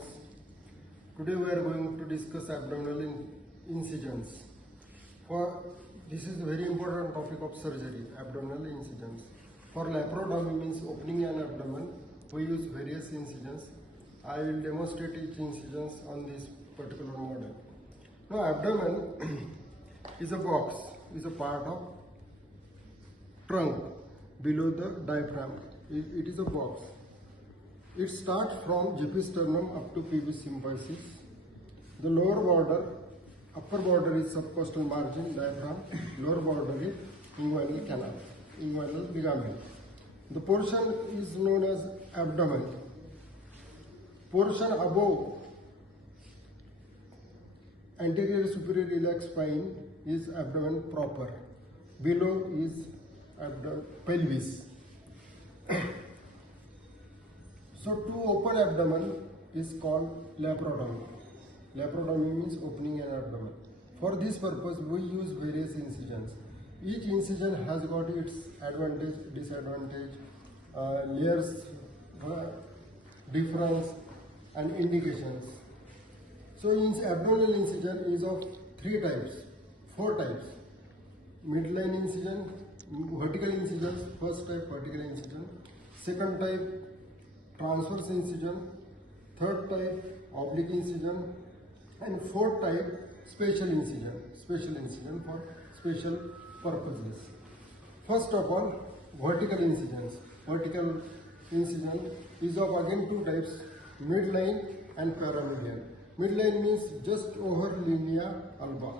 students. Today we are going to discuss abdominal incisions. This is a very important topic of surgery, abdominal incisions. For laparotomy means opening an abdomen, we use various incisions. I will demonstrate each incisions on this particular model. Now abdomen is a box, is a part of trunk below the diaphragm. It is a box. It starts from GP sternum up to pubis symphysis. The lower border, upper border is subcostal margin, diaphragm. Lower border is inguinal canal, inguinal ligament. The portion is known as abdomen. Portion above anterior superior iliac spine is abdomen proper. Below is pelvis. So to open abdomen is called laparotomy. Laparotomy means opening an abdomen. For this purpose we use various incisions. Each incision has got its advantage, disadvantage, layers, difference and indications. So abdominal incision is of 4 types. Midline incision, vertical incisions, first type vertical incision, second type transverse incision, third type oblique incision, and fourth type special incision for special purposes. First of all, vertical incisions. Vertical incision is of again 2 types, midline and paramedian. Midline means just over linea alba.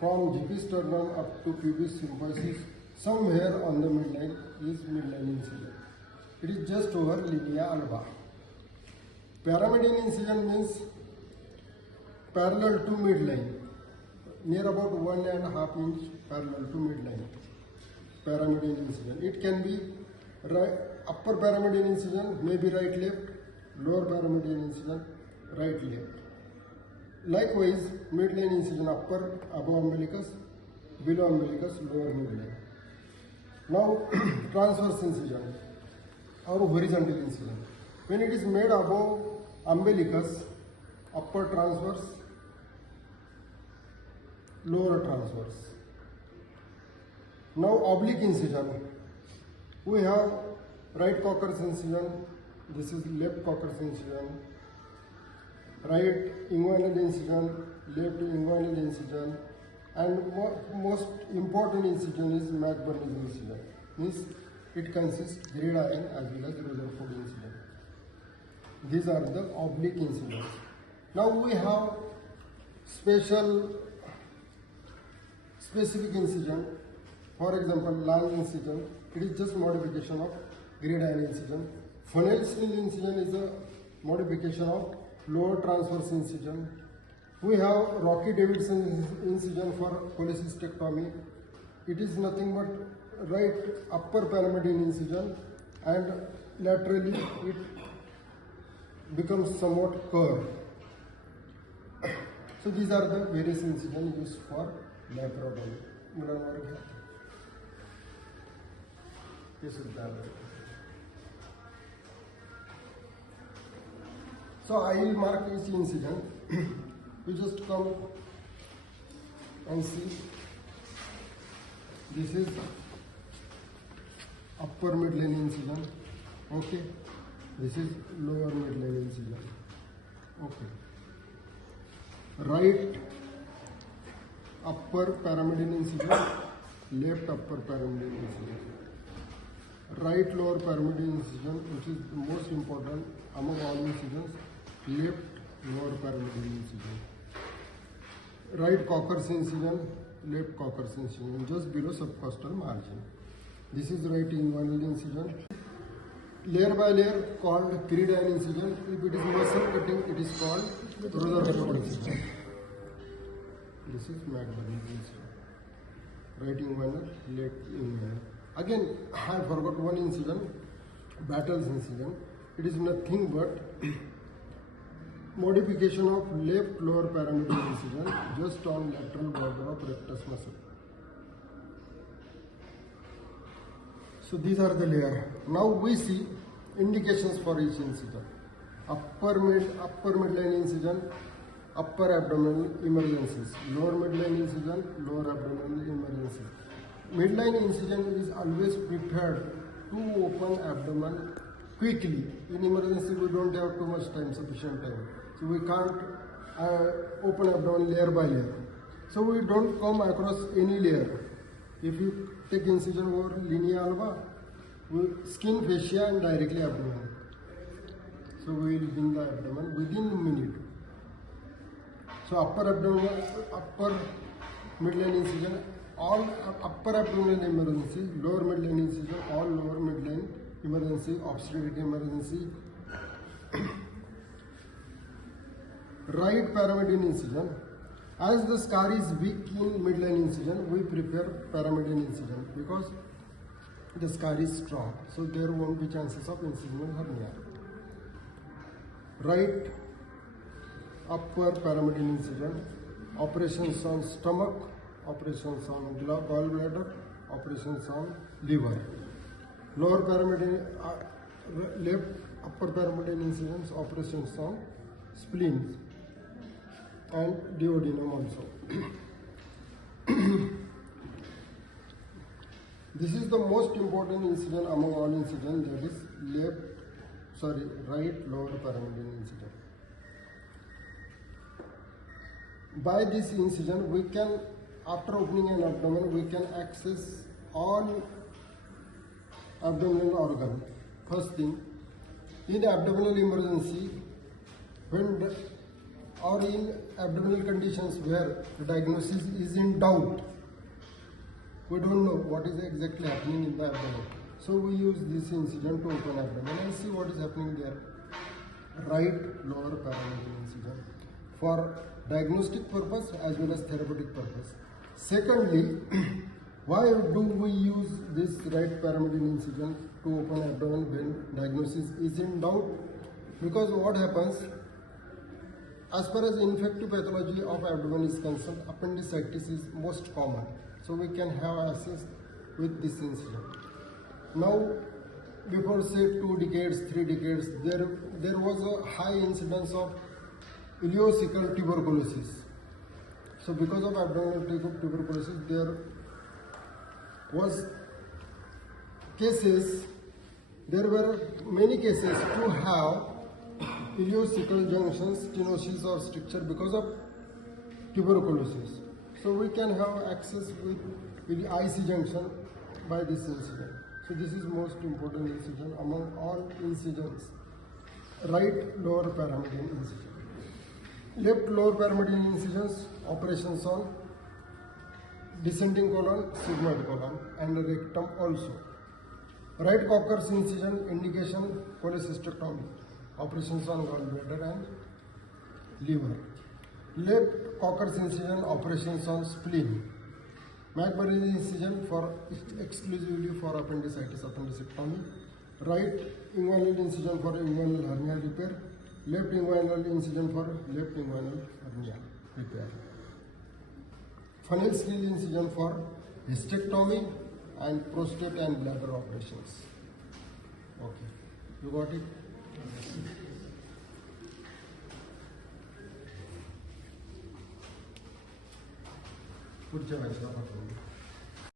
From GP sternum up to pubis symphysis, somewhere on the midline is midline incision. It is just over linea alba. Paramedian incision means parallel to midline, near about 1.5 inch parallel to midline. Paramedian incision. It can be upper paramedian incision, maybe right left, lower paramedian incision, right left. Likewise, midline incision upper above umbilicus, below umbilicus, lower midline. Now transverse incision or horizontal incision. When it is made above umbilicus, upper transverse, lower transverse. Now oblique incision. We have right coccus incision, this is left coccus incision, right inguinal incision, left inguinal incision, and most important incision is McBurney's incision. Means it consists grade iron as well as Rutherford incision. These are the oblique incisions. Now we have specific incision. For example, lung incision. It is just modification of grade iron incision. Funnel slit incision is a modification of lower transverse incision. We have Rocky Davidson incision for cholecystectomy. It is nothing but right upper paramedian incision, and laterally it becomes somewhat curved. So these are the various incisions used for laparotomy. So I will mark each incision. You just come and see. This is upper midline incision. Okay. This is lower midline incision. Okay. Right upper paramedian incision, left upper paramedian incision. Right lower paramedian incision, which is the most important among all incisions, left lower paramedian incision. Right coccus incision, left coccus incision, just below subcostal margin. This is right inguinal incision. Layer by layer called pyridine incision. If it is muscle cutting, it is called Rutherford incision. This is McBurney's incision. Right inguinal, left inguinal. Again, I forgot one incision, Battle's incision. It is nothing but modification of left lower paramedian incision just on lateral border of rectus muscle. So these are the layer. Now we see indications for each incision. upper midline incision, upper abdominal emergencies. Lower midline incision, lower abdominal emergencies. Midline incision is always prepared to open abdomen quickly. In emergency, we don't have too much time, sufficient time. So we can't open abdomen layer by layer. So we don't come across any layer. If you take incision over linea alba, skin, fascia and directly abdomen. So we will win the abdomen within a minute. So upper midline incision, all upper abdominal emergency, lower midline incision, all lower midline emergency, obstetric emergency. Right paramedian incision. As the scar is weak in midline incision, we prefer paramedian incision because the scar is strong. So there won't be chances of incisional hernia. Right upper paramedian incision, operations on stomach, operations on gallbladder, operations on liver. Lower paramedian, left upper paramedian incisions, operations on spleen and duodenum also. This is the most important incision among all incisions, that is right lower paramedian incision. By this incision, we can, after opening an abdomen, we can access all abdominal organ. First thing, in abdominal emergency, or in abdominal conditions where the diagnosis is in doubt, we don't know what is exactly happening in the abdomen. So we use this incision to open abdomen and see what is happening there. Right lower paramedian incision for diagnostic purpose as well as therapeutic purpose. Secondly, why do we use this right paramedian incision to open abdomen when diagnosis is in doubt? Because what happens, as far as infective pathology of abdomen is concerned, appendicitis is most common. So we can have access with this incision. Now, before say 2 decades, 3 decades, there was a high incidence of ileocecal tuberculosis. So because of abdominal tuberculosis, there was cases, there were many cases to have ileocecal junctions, stenosis or stricture because of tuberculosis. So we can have access with IC junction by this incision. So this is most important incision among all incisions. Right lower paramedian incision. Left lower paramedian incisions, operations on descending colon, sigmoid colon and rectum also. Right Cocker's incision, indication cholecystectomy, operations on gallbladder and liver. Left Cocker's incision, operations on spleen. McBurney's incision for exclusively for appendicitis, appendicectomy. Right inguinal incision for inguinal hernia repair. Left inguinal incision for left inguinal hernia repair. Funnel steel incision for hysterectomy and prostate and bladder operations. Okay, you got it? पुढच्या वेळेस